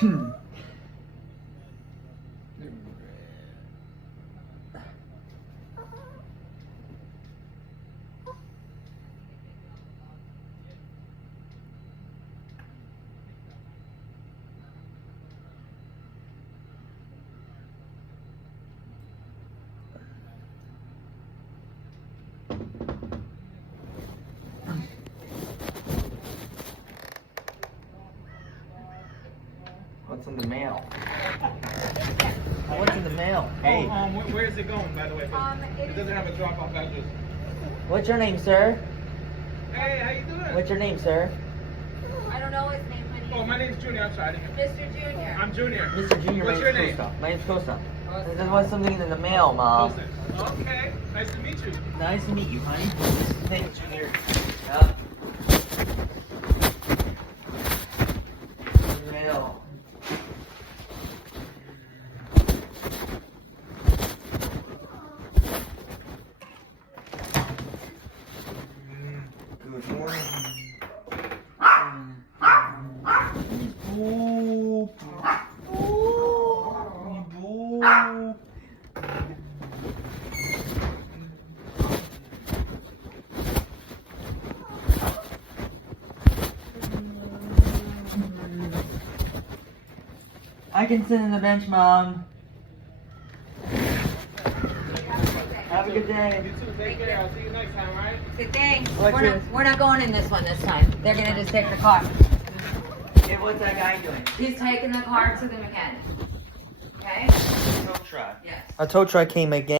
What's in the mail? What's in the mail? Hey. Where is it going, by the way? It doesn't have a drop-off address. What's your name, sir? Hey, how you doing? What's your name, sir? I don't know his name. Oh, my name's Junior. I'm sorry. Mr. Junior. I'm Junior. Mr. Junior, What's your name? My name's Kosa. There was something in the mail, Mom. Okay. Nice to meet you. Nice to meet you, honey. Thanks, Junior. Yeah. Mail. Good morning. Boop. Boop. I can sit in the bench, Mom. Have a good day. You too. Take care. I'll see you next time, right? Good thing. What's this? We're not going in this one this time. They're gonna just take the car. Hey, what's that guy doing? He's taking the car to the mechanic. Okay? Tow truck. Yes. A tow truck came again.